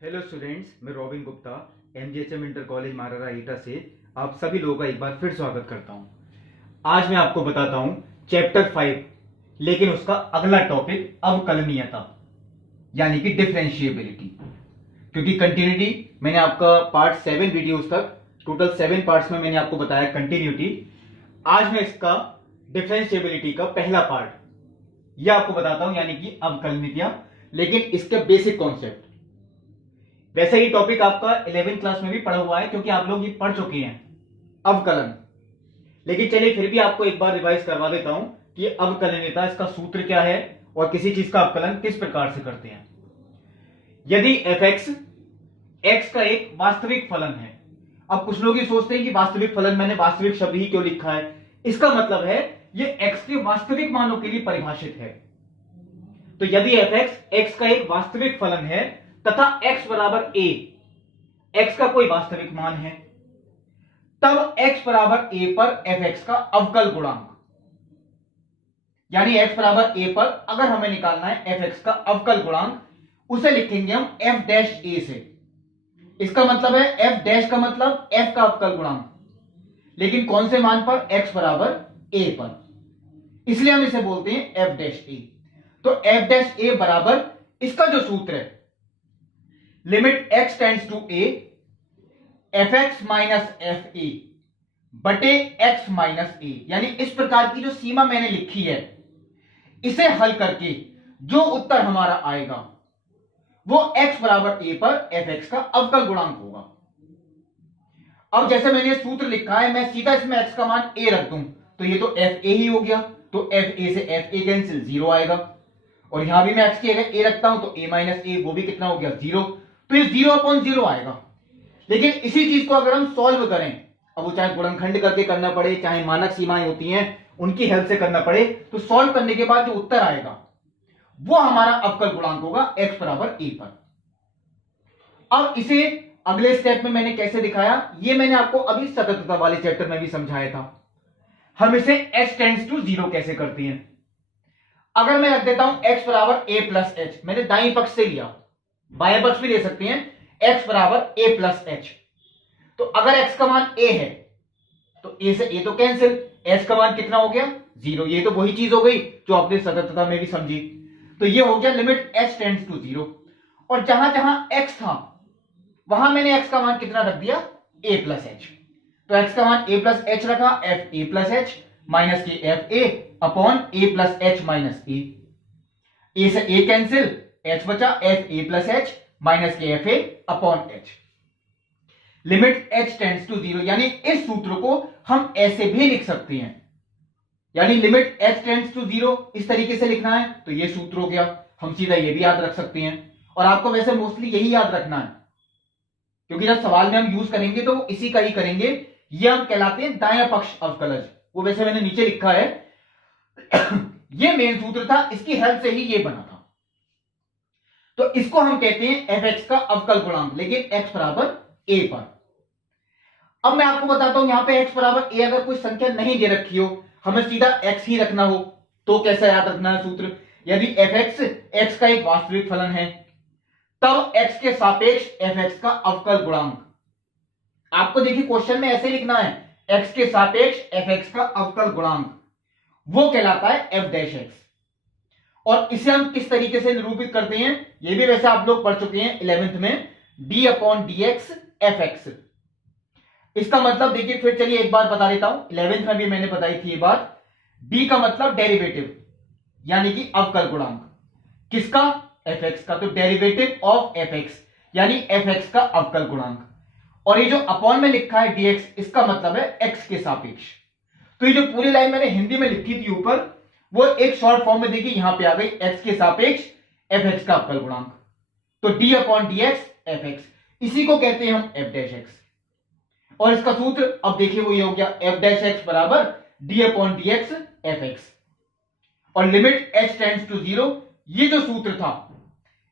Hello students, मैं robin Gupta एमजीएचएम inter college मारारा ईटा से आप सभी लोगों का एक बार फिर स्वागत करता हूं। आज मैं आपको बताता हूं चैप्टर 5, लेकिन उसका अगला टॉपिक अवकलनीयता यानी कि डिफरेंशिएबिलिटी। क्योंकि कंटिन्यूटी मैंने आपका पार्ट 7 वीडियोस तक टोटल 7 पार्ट्स में मैंने आपको बताया कंटिन्यूटी। आज मैं इसका डिफरेंशिएबिलिटी का पहला पार्ट यह आपको बताता हूं यानी कि अवकलनीयता, लेकिन इसके बेसिक कॉन्सेप्ट। वैसे ही टॉपिक आपका 11th क्लास में भी पढ़ा हुआ है क्योंकि आप लोग ये पढ़ चुके हैं अवकलन। लेकिन चलिए फिर भी आपको एक बार रिवाइज करवा देता हूं कि अवकलनीयता, इसका सूत्र क्या है और किसी चीज का अवकलन किस प्रकार से करते हैं। यदि fx x का एक वास्तविक फलन है। अब कुछ लोग ये सोचते हैं कि वास्तविक फलन, मैंने वास्तविक शब्द ही क्यों लिखा है, इसका मतलब है ये x के वास्तविक मानों के लिए परिभाषित है। तो यदि fx x का एक वास्तविक फलन है तथा x बराबर a, x का कोई वास्तविक मान है, तब x बराबर a पर fx का अवकल गुणांक, यानी x बराबर a पर अगर हमें निकालना है fx का अवकल गुणांक, उसे लिखेंगे हम f डैश a से। इसका मतलब है f डैश का मतलब f का अवकल गुणांक, लेकिन कौन से मान पर, x बराबर a पर, इसलिए हम इसे बोलते हैं f डैश a। तो f डैश a बराबर, इसका जो सूत्र है limit x tends to a fx minus f a बटे x माइनस a, यानी इस प्रकार की जो सीमा मैंने लिखी है, इसे हल करके जो उत्तर हमारा आएगा वो x बराबर a पर fx का अवकल गुणांक होगा। अब जैसे मैंने सूत्र लिखा है, मैं सीधा इसमें x का मान a रख दूं तो ये तो fa ही हो गया, तो fa से fa कैंसिल, 0 आएगा। और यहां भी मैं x की अगर a रखता हूं तो a माइनस a, वो भी कितना हो गया, 0, तो ये 0/0 आएगा। लेकिन इसी चीज को अगर हम सॉल्व करें, अब वो चाहे गुणनखंड करके करना पड़े, चाहे मानक सीमाएं होती हैं उनकी हेल्प से करना पड़े, तो सॉल्व करने के बाद जो उत्तर आएगा वो हमारा अवकल गुणांक होगा x बराबर a पर। अब इसे अगले स्टेप में मैंने कैसे दिखाया, ये मैंने आपको अभी सततता वाले चैप्टर में भी समझाया था। हम इसे h टेंड्स टू 0 कैसे करते हैं। अगर मैं रख देता हूं x बराबर a प्लस h, मैंने दाईं पक्ष से लिया, बाएं पक्ष भी ले सकते हैं, x बराबर a प्लस h। तो अगर x का मान a है तो a से a तो कैंसिल, h का मान कितना हो गया, 0। ये तो वही चीज हो गई जो आपने सततता में भी समझी। तो ये हो गया लिमिट h टेंड्स टू 0। और जहां जहां x था वहां मैंने x का मान कितना रख दिया, a प्लस h। तो x का मान a प्लस h रखा, f a plus h minus के f a upon a plus h minus a से a कैंसिल, h बचा, f a plus h minus के f a upon h। Limit h tends to 0, यानी इस सूत्र को हम ऐसे भी लिख सकते हैं, यानी लिमिट h टेंड्स टू 0 इस तरीके से लिखना है तो ये सूत्र हो गया। हम सीधा ये भी याद रख सकते हैं, और आपको वैसे मोस्टली यही याद रखना है क्योंकि जब सवाल में हम यूज करेंगे तो इसी का ही करेंगे। ये हम कहलाते हैं दायां पक्ष अवकलज, वो वैसे मैंने नीचे लिखा है ये मेन सूत्र था, इसकी हेल्प से ही ये बना था। तो इसको हम कहते हैं fx का अवकल गुणांक, लेकिन x बराबर a पर। अब मैं आपको बताता हूं, यहां पे x बराबर a अगर कोई संख्या नहीं दे रखी हो, हमें सीधा x ही रखना हो, तो कैसा याद रखना है सूत्र। यदि fx x का एक वास्तविक फलन है तब x के सापेक्ष fx का अवकल गुणांक, आपको देखिए क्वेश्चन में ऐसे लिखना है, x के सापेक्ष fx का अवकल गुणांक, वो कहलाता है f डैश x। और इसे हम किस तरीके से निरूपित करते हैं, ये भी वैसे आप लोग पढ़ चुके हैं 11th में, d अपॉन dx fx। इसका मतलब देखिए, फिर चलिए एक बार बता देता हूं, 11th में भी मैंने बताई थी ये बात। d का मतलब डेरिवेटिव यानी कि अवकल गुणांक, किसका, fx का, तो डेरिवेटिव ऑफ fx यानी fx का अवकल गुणांक। और ये जो अपॉन में लिखा है dx, इसका मतलब है x के सापेक्ष। तो ये जो पूरी लाइन मैंने हिंदी में लिखी थी ऊपर, वो एक शॉर्ट फॉर्म में देखिए यहां पे आ गई, x के सापेक्ष fx का अवकल गुणांक, तो d अपॉन dx fx, इसी को कहते हैं हम f डैश x। और इसका सूत्र अब देखिए वो ये हो गया, f डैश x बराबर d अपॉन dx fx। और लिमिट h टेंड्स टू 0, ये जो सूत्र था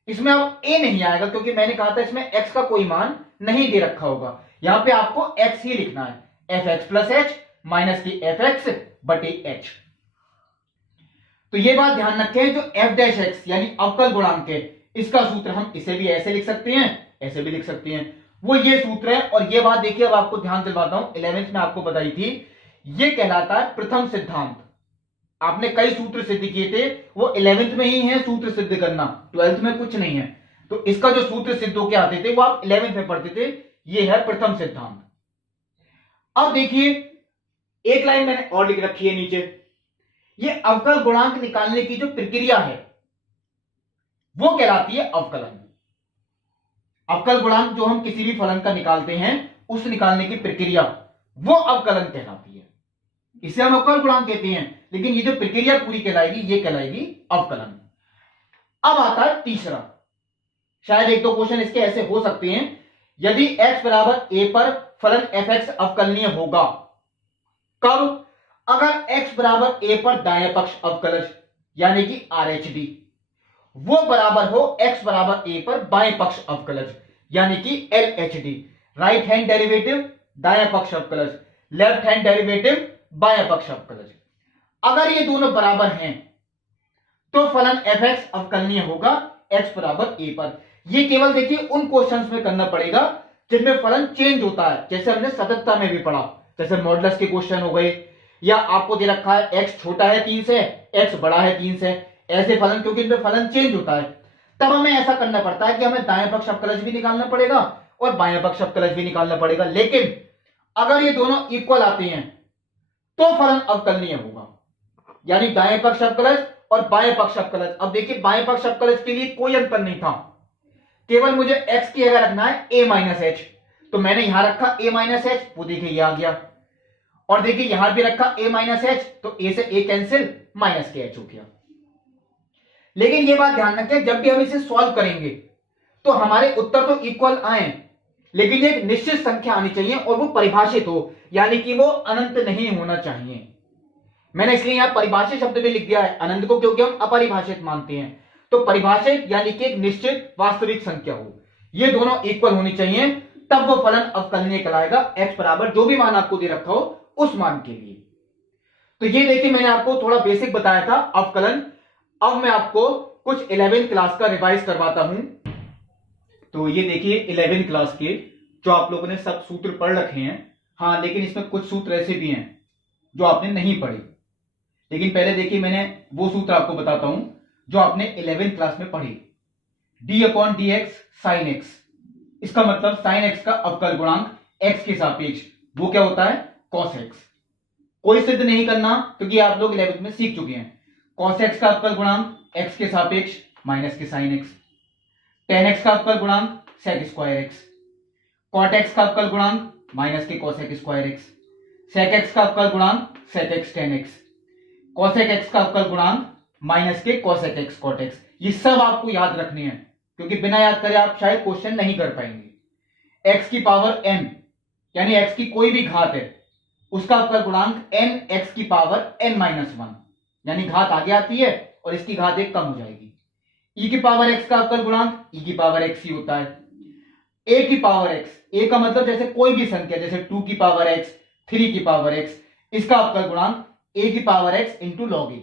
इसमें अब a नहीं आएगा क्योंकि मैंने कहा था इसमें x का कोई मान नहीं दे रखा होगा। यहां पे आपको x ही लिखना है, fx प्लस h माइनस की fx बटे h। तो ये बात ध्यान रखें, जो f डैश x यानी अवकल गुणांक है, इसका सूत्र हम इसे भी ऐसे लिख सकते हैं, ऐसे भी लिख सकती हैं। वो ये सूत्र है। और ये बात देखिए, अब आपको ध्यान दिलवाता हूं, 11th में आपको बताई थी, ये कहलाता है प्रथम सिद्धांत। आपने कई सूत्र सिद्ध किए थे, वो 11th में ही है सूत्र सिद्ध करना, 12th में कुछ नहीं है। तो इसका जो सूत्र सिद्ध होके आते थे वो आप 11th में पढ़ते थे। ये है प्रथम सिद्धांत। अब देखिए, एक लाइन मैंने और लिख रखी है नीचे, ये अवकल गुणांक निकालने की जो प्रक्रिया है वो कहलाती है अवकलन। अवकल गुणांक जो हम किसी भी फलन का निकालते हैं, उस निकालने की प्रक्रिया वो अवकलन कहलाती है। इसे हम अवकल गुणांक कहते हैं, लेकिन ये जो प्रक्रिया पूरी कहलाएगी ये कहलाएगी अवकलन। अब आता है तीसरा, शायद एक दो क्वेश्चन इसके ऐसे हो सकते हैं, यदि x बराबर a पर फलन fx अवकलनीय होगा। कब? अगर x बराबर a पर दाएं पक्ष अवकलज यानी कि RHD वो बराबर हो x बराबर a पर बाएं पक्ष अवकलज यानी कि LHD, राइट हैंड डेरिवेटिव दाएं पक्ष अवकलज, लेफ्ट हैंड डेरिवेटिव बाएं पक्ष अवकलज। अगर ये दोनों बराबर हैं तो फलन fx अवकलनीय होगा x बराबर a पर। ये केवल देखिए उन क्वेश्चंस में करना पड़ेगा जिनमें फलन चेंज होता है, जैसे हमने सततता में भी पढ़ा, जैसे मॉडुलस के क्वेश्चन हो गए, या आपको दे रखा है x छोटा है 3 से, x बड़ा है 3 से, ऐसे फलन, क्योंकि इनमें फलन चेंज होता है, तब हमें ऐसा करना पड़ता है कि हमें दाएं पक्ष अवकलज भी निकालना पड़ेगा और बाएं पक्ष अवकलज भी निकालना पड़ेगा। लेकिन अगर ये दोनों इक्वल आते हैं तो फलन अवकलनीय होगा, यानी दाएं पक्ष अवकलज और बाएं पक्ष अवकलज। अब देखिए, बाएं पक्ष अवकलज के लिए कोई अंतर नहीं था, केवल मुझे x की जगह रखना है a माइनस एच, तो मैंने यहां रखा a माइनस एच, वो देखिए ये आ गया। और देखिए यहां भी रखा a माइनस एच, तो a से a कैंसिल, माइनस के एच हो गया। लेकिन ये बात ध्यान रखें, जब भी हम इसे सॉल्व करेंगे तो हमारे उत्तर तो इक्वल आए, लेकिन एक निश्चित संख्या आनी चाहिए और वो परिभाषित हो, यानी कि वो अनंत नहीं होना चाहिए। मैंने इसलिए यहां परिभाषित शब्द भी लिख दिया है अनंत को, क्योंकि हम अपरिभाषित मानते हैं। तो परिभाषित यानी कि एक निश्चित वास्तविक संख्या हो, ये दोनों इक्वल होनी चाहिए, तब वो फलन अवकलनीय कहलाएगा, x बराबर जो भी मान आपको दे रखा हो उस मान के लिए। तो ये देखिए, मैंने आपको थोड़ा बेसिक बताया था अवकलन। अब मैं आपको कुछ 11th क्लास का रिवाइज करवाता हूं। तो ये देखिए 11th क्लास के जो आप लोगों ने सब सूत्र पढ़ रखे हैं, हाँ, लेकिन इसमें कुछ सूत्र ऐसे भी हैं जो आपने नहीं पढ़े। लेकिन पहले देखिए, मैंने वो सूत्र आपको बताता हूं जो आपने 11th क्लास में पढ़ी, d/dx sin x। इसका मतलब sin x का अवकल गुणांक x के सापेक्ष, वो क्या होता है? cos x। कोई सिद्ध नहीं करना, क्योंकि आप लोग 11th में सीख चुके हैं। cos x का अवकल गुणांक x के सापेक्ष माइनस के sin x, tan x का अवकल गुणांक sec square x, cot x का अवकल गुणांक माइनस के cosec square x, sec x का अवकल गुणांक sec x tan x, cosec x का अवकल गुणांक माइनस के cosec x cot x। ये सब आपको याद रखने हैं, क्योंकि बिना याद करे आप शायद क्वेश्चन नहीं कर पाएंगे। x की पावर n यानी x की कोई भी घात है, उसका अवकल गुणांक n x की पावर n माइनस 1, यानी घात आगे आती है और इसकी घात एक कम हो जाएगी। e की पावर x का अवकल गुणांक e की पावर x ही होता है। a की पावर x, a का मतलब जैसे कोई भी संख्या, जैसे 2 की पावर x, 3 की पावर x, इसका अवकल गुणांक a की पावर x इंटू लॉग ए।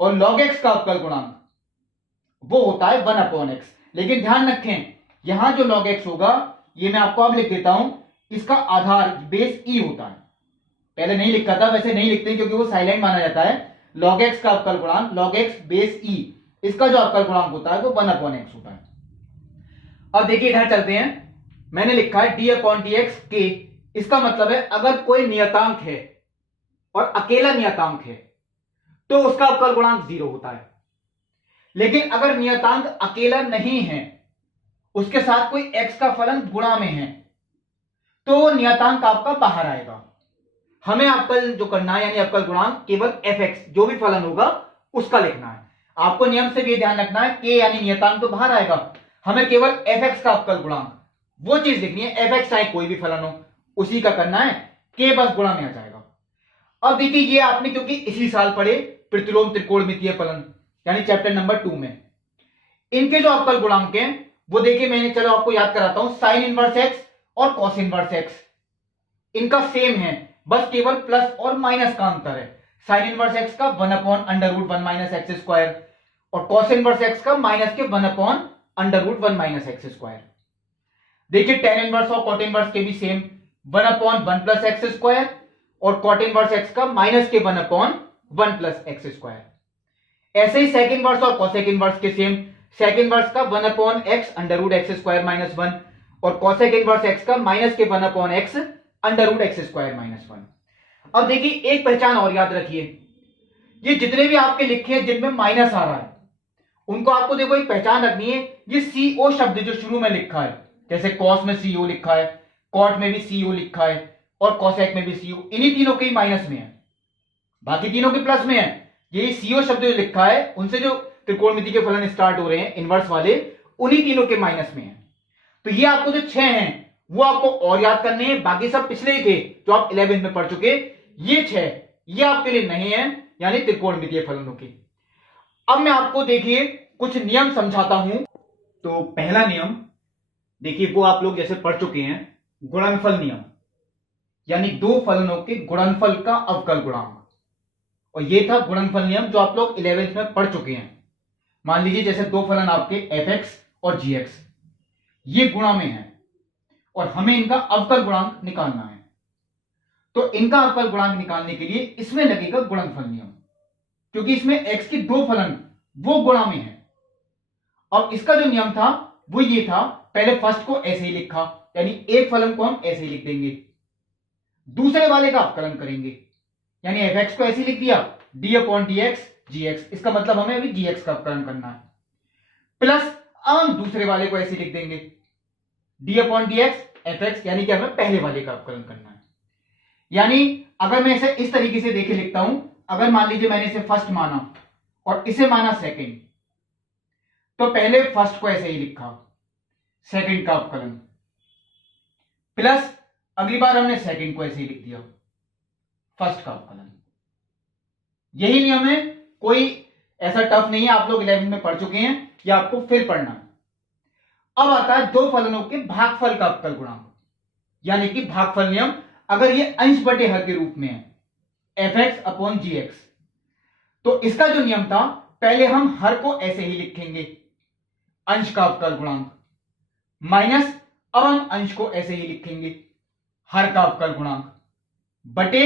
और log x का अवकल गुणांक वो होता है 1/x। लेकिन ध्यान रखें, यहां जो log x होगा, ये मैं आपको अब लिख देता हूं, इसका आधार बेस e होता है। पहले नहीं लिखा था, वैसे नहीं लिखते क्योंकि वो साइलेंट माना जाता है। log x का अवकल गुणांक log x बेस e, इसका जो अवकल गुणांक होता है वो 1/x होता है। अब देखिए इधर चलते हैं, मैंने लिखा है d/dx k। इसका मतलब है अगर कोई नियतांक है और अकेला नियतांक है तो उसका अवकल गुणांक 0 होता है। लेकिन अगर नियतांक अकेला नहीं है, उसके साथ कोई x का फलन गुणा में है, तो नियतांक आपका बाहर आएगा। हमें अवकल जो करना है, यानी अवकल गुणांक केवल fx जो भी फलन होगा उसका लिखना है। आपको नियम से भी ध्यान रखना है, k यानी नियतांक तो बाहर आएगा, हमें केवल fx का अवकल गुणांक वो चीज लिखनी है। fx चाहे कोई भी फलन हो, उसी का करना है, k बस गुणा में आ जाएगा। अब देखिए, ये आपने क्योंकि इसी साल पढ़े प्रतिलोम त्रिकोणमितीय फलन, यानी चैप्टर नंबर 2 में, इनके जो अवकल गुणांक हैं वो देखिए, मैंने चलो आपको याद कराता हूं, साइन इनवर्स x और कॉस इनवर्स x इनका सेम है, बस केवल प्लस और माइनस का अंतर है। साइन इनवर्स x का 1/√1 - x² और कॉस इनवर्स x का माइनस के 1/√2 √1 माइनस एक्स स्क्वायर। देखिए tan इनवर्स और cot इनवर्स के भी सेम 1/1 प्लस एक्स स्क्वायर और cot इनवर्स एक्स का माइनस के 1/1 प्लस एक्स स्क्वायर। ऐसे ही सेक इनवर्स और cosec इनवर्स के सेम सेक इनवर्स का 1/x √x स्क्वायर माइनस 1 और cosec इनवर्स x का माइनस के 1/x √x स्क्वायर माइनस 1। अब देखिए एक पहचान और याद रखिए, ये जितने भी आपके लिखे हैं जिनमें माइनस आ रहा है उनको आपको देखो एक पहचान रखनी है। ये CO शब्द जो शुरू में लिखा है, जैसे cos में CO लिखा है, cot में भी CO लिखा है और cosec में भी CO, इन्हीं तीनों के ही माइनस में है, बाकी तीनों के प्लस में है। यही CO शब्द जो लिखा है उनसे जो त्रिकोणमिति के फलन स्टार्ट हो रहे हैं इनवर्स वाले, उन्हीं तीनों के माइनस में है। तो ये आपको जो 6 हैं वो आपको और याद करने हैं, बाकी सब पिछले थे जो आप 11th में पढ़ चुके। ये 6 ये आपके लिए नहीं है, यानी त्रिकोणमितीय फलनों के। अब मैं आपको देखिए कुछ नियम समझाता हूं। तो पहला नियम देखिए वो आप लोग जैसे पढ़ चुके हैं, गुणनफल नियम, यानी दो फलनों के गुणनफल का अवकल गुणांक। और ये था गुणनफल नियम जो आप लोग 11th में पढ़ चुके हैं। मान लीजिए जैसे दो फलन आपके fx और gx, ये गुणा में है और हमें इनका अवकल गुणांक निकालना है। तो इनका अवकल गुणांक निकालने के लिए इसमें लगेगा गुणनफल नियम, क्योंकि इसमें x के दो फलन वो गुणा में है। अब इसका जो नियम था वो ये था, पहले फर्स्ट को ऐसे ही लिखा, यानी एक फलन को हम ऐसे ही लिख देंगे, दूसरे वाले का अवकलन करेंगे, यानी fx को ऐसे ही लिख दिया d/dx gx, इसका मतलब हमें अभी gx का अवकलन करना है, प्लस अब हम दूसरे वाले को ऐसे लिख देंगे d/dx fx, यानी कि हमें पहले वाले का अवकलन करना है। यानी अगर मैं इसे इस तरीके से देखे लिखता हूं, अगर मान लीजिए मैंने इसे फर्स्ट माना और इसे माना सेकंड, तो पहले फर्स्ट को ऐसे ही लिखा, सेकंड का अवकलन, प्लस अगली बार हमने सेकंड को ऐसे ही लिख दिया, फर्स्ट का अवकलन। यही नियम है, कोई ऐसा टफ नहीं है, आप लोग 11th में पढ़ चुके हैं, या आपको फिर पढ़ना है। अब आता है दो फलनों के भागफल का अवकल गुणांक, यानी कि भागफल नियम। अगर ये अंश बटे हर के रूप में है fx/gx, तो इसका जो नियम था, पहले हम हर को ऐसे ही लिखेंगे अंश का अवकल गुणांक, माइनस अब हम अंश को ऐसे ही लिखेंगे हर का अवकल गुणांक बटे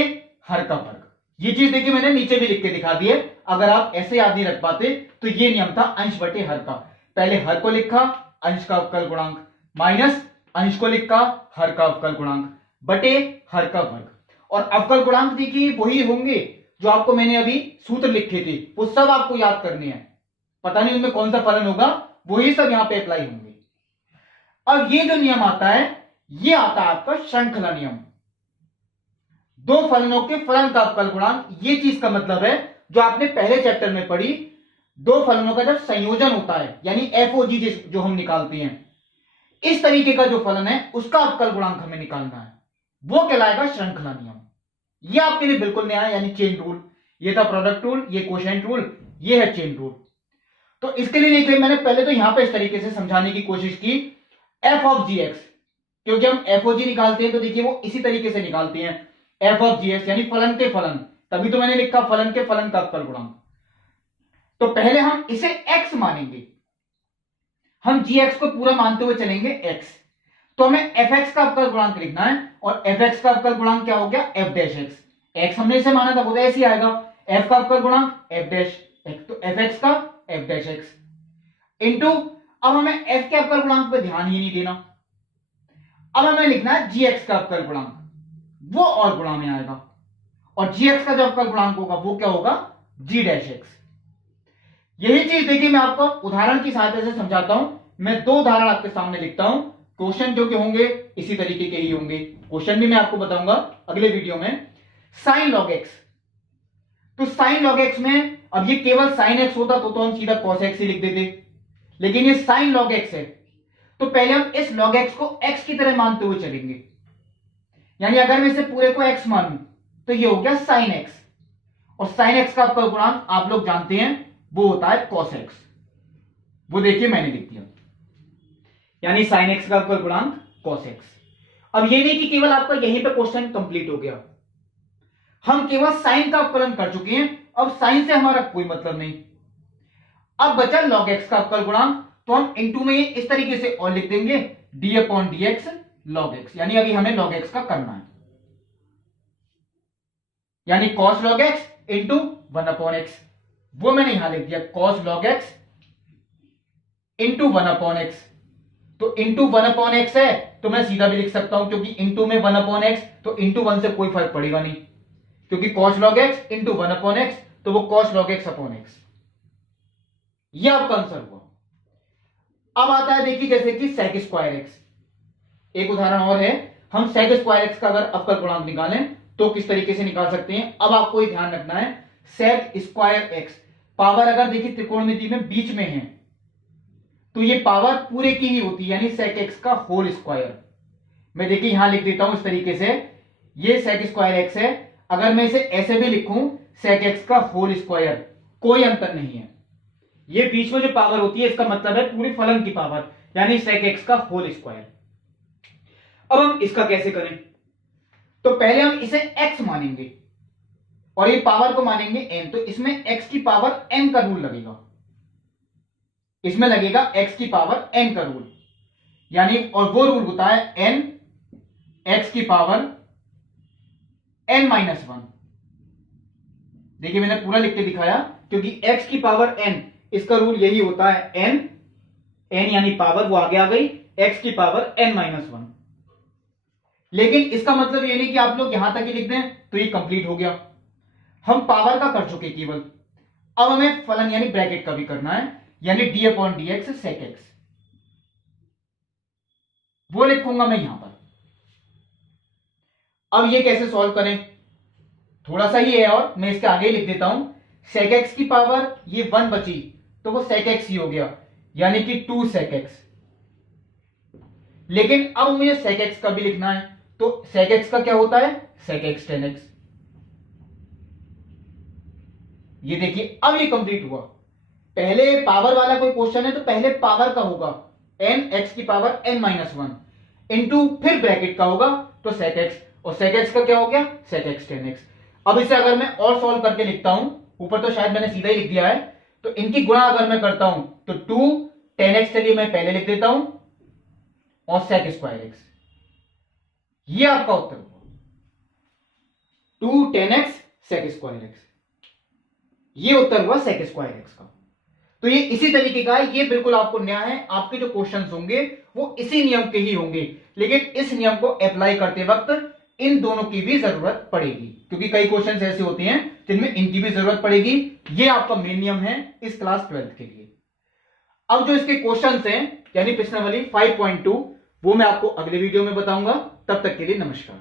हर का वर्ग। ये चीज देखिए मैंने नीचे भी लिख के दिखा दी है, अगर आप ऐसे याद नहीं रख पाते तो ये नियम था अंश बटे हर का। पहले हर को लिखा अंश का अवकल गुणांक, माइनस अंश को लिखा हर का अवकल गुणांक बटे हर का वर्ग। और अवकल गुणांक देखिए वही होंगे जो आपको मैंने अभी सूत्र लिखे थे, वो सब आपको याद करने हैं। पता नहीं उनमें कौन सा फलन होगा, वही सब यहां पे अप्लाई होंगे। अब ये जो नियम आता है, ये आता है आपका श्रृंखला नियम, दो फलनों के फलन का अवकल गुणांक। ये चीज का मतलब है जो आपने पहले चैप्टर में पढ़ी, दो फलनों का जब संयोजन होता है, यानी FOG जो हम निकालते हैं, इस तरीके का जो फलन है उसका अवकल गुणांक हमें निकालना है, वो कहलाएगा श्रृंखला नियम। ये आपके लिए बिल्कुल नया है, यानी चेन रूल। ये था प्रोडक्ट रूल, ये क्वोशिएंट रूल, ये है चेन रूल। तो इसके लिए देखिए मैंने पहले तो यहां पे इस तरीके से समझाने की कोशिश की, f(gx), क्योंकि हम FOG निकालते हैं तो देखिए वो इसी तरीके से निकालते हैं, f(gx) यानी फलन के फलन, तभी तो मैंने लिखा फलन के फलन का अवकल गुणांक। तो पहले हम इसे x मानेंगे, हम gx को पूरा मानते हुए चलेंगे x, तो हमें fx का अवकल गुणांक लिखना है, और fx का अवकल गुणांक क्या हो गया, f'(x). x हमने इसे माना था, वो तो ऐसे ही आएगा, f का अवकल गुणांक f'(x), तो fx का f'(x) इंटू, अब हमें f के अवकल गुणांक पे ध्यान ही नहीं देना, अब हमें लिखना है gx का अवकल गुणांक, वो और गुणा में आएगा, और gx का जो अवकल गुणांक होगा वो क्या होगा, g'(x). यही चीज देखिए मैं आपको उदाहरण की सहायता से समझाता हूं। मैं दो उदाहरण आपके सामने लिखता हूं, क्वेश्चन जो कि होंगे इसी तरीके के ही होंगे, क्वेश्चन भी मैं आपको बताऊंगा अगले वीडियो में। sin log x, तो sin log x में अब ये केवल sin x होता तो हम सीधा cos x ही लिख देते, लेकिन ये sin log x है, तो पहले हम इस log x को x की तरह मानते हुए चलेंगे, यानी अगर मैं इसे पूरे को x मानूं तो ये हो गया sin x, और sin x का अवकल गुणांक आप लोग जानते हैं वो होता है cos x, वो देखिए मैंने लिख दिया, यानी sin x का अवकल गुणांक cos x। अब ये नहीं कि केवल आपका यहीं पे क्वेश्चन कंप्लीट हो गया, हम केवल साइन का अवकलन कर चुके हैं, अब साइन से हमारा कोई मतलब नहीं। अब बचा log x का अवकल गुणांक, तो हम इनटू में इस तरीके से और लिख देंगे D upon d x log x, यानी अभी हमें लॉग एक्स का करना है, यानी cos log x into 1 upon x, वो मैंने यहां लिख दिया cos log x into 1 upon x. तो इंटू 1 अपॉन एक्स है तो मैं सीधा भी लिख सकता हूं, क्योंकि इंटू में 1 अपॉन एक्स, तो इंटू 1 से कोई फर्क पड़ेगा नहीं, क्योंकि cos log x into 1 upon x, तो वो cos log x upon x. ये आपका आंसर हुआ। अब आता है देखिए जैसे कि सेक स्क्वायर एक्स, एक उदाहरण और है, हम सेक स्क्वायर एक्स का अगर अवकल गुणांक निकालें तो किस तरीके से निकाल सकते हैं। अब आपको ये ध्यान रखना है, सेक स्क्वायर एक्स पावर अगर देखिए त्रिकोणमिति में बीच में है तो ये पावर पूरे की ही होती है, यानी सेक एक्स का होल स्क्वायर। मैं देखिए यहां लिख देता हूं इस तरीके से, ये सेक स्क्वायर एक्स है, अगर मैं इसे ऐसे भी लिखूं सेक एक्स का होल स्क्वायर, कोई अंतर नहीं है। ये बीच में जो पावर होती है इसका मतलब है पूरे फलन की पावर, यानी सेक एक्स का होल स्क्वायर। अब हम इसका कैसे करें, तो पहले हम इसे x मानेंगे और ये पावर को मानेंगे n, तो इसमें x की पावर n का रूल लगेगा, इसमें लगेगा x की पावर n का रूल, यानी और वो रूल होता है n x की पावर n माइनस 1। देखिए मैंने पूरा लिख के दिखाया, क्योंकि x की पावर n इसका रूल यही होता है n यानी पावर वो आगे आ गई, x की पावर n माइनस 1। लेकिन इसका मतलब ये नहीं कि आप लोग यहां तक ही लिख दें तो ये कंप्लीट हो गया, हम पावर का कर चुके केवल, अब हमें फलन यानी ब्रैकेट का भी करना है, यानी d upon d x sec x, वो लिखूंगा मैं यहां पर। अब ये कैसे सॉल्व करें, थोड़ा सा ही है और मैं इसके आगे लिख देता हूं, सेक एक्स की पावर ये 1 बची तो वो सेक एक्स ही हो गया, यानी कि 2 सेक एक्स। लेकिन अब मुझे सेक एक्स का भी लिखना है, तो सेक एक्स का क्या होता है सेक एक्स टेन एक्स। ये देखिए अब ये कंप्लीट हुआ। पहले पावर वाला कोई क्वेश्चन है तो पहले पावर का होगा एन एक्स की पावर n माइनस 1 इंटू फिर ब्रैकेट का होगा तो सेक एक्स, और सेक एक्स का क्या हो गया सेक एक्स टेन एक्स। अब इसे अगर मैं और सॉल्व करके लिखता हूं, ऊपर तो शायद मैंने सीधा ही लिख दिया है, तो इनकी गुणा अगर मैं करता हूं तो 2 10 एक्स चलिए मैं पहले लिख देता हूं और सेक स्क्वायर एक्स, ये आपका उत्तर हुआ 2 10 एक्स सेक स्क्वायर एक्स, ये उत्तर हुआ सेक स्क्वायर एक्स का। तो ये इसी तरीके का है, ये बिल्कुल आपको नया है, आपके जो क्वेश्चंस होंगे वो इसी नियम के ही होंगे, लेकिन इस नियम को अप्लाई करते वक्त इन दोनों की भी जरूरत पड़ेगी, क्योंकि कई क्वेश्चंस ऐसे होते हैं जिनमें इनकी भी जरूरत पड़ेगी। ये आपका मेन नियम है इस क्लास 12th के लिए। अब जो इसके क्वेश्चंस हैं यानी प्रश्नावली 5.2 वो मैं आपको अगले वीडियो में बताऊंगा, तब तक के लिए नमस्कार।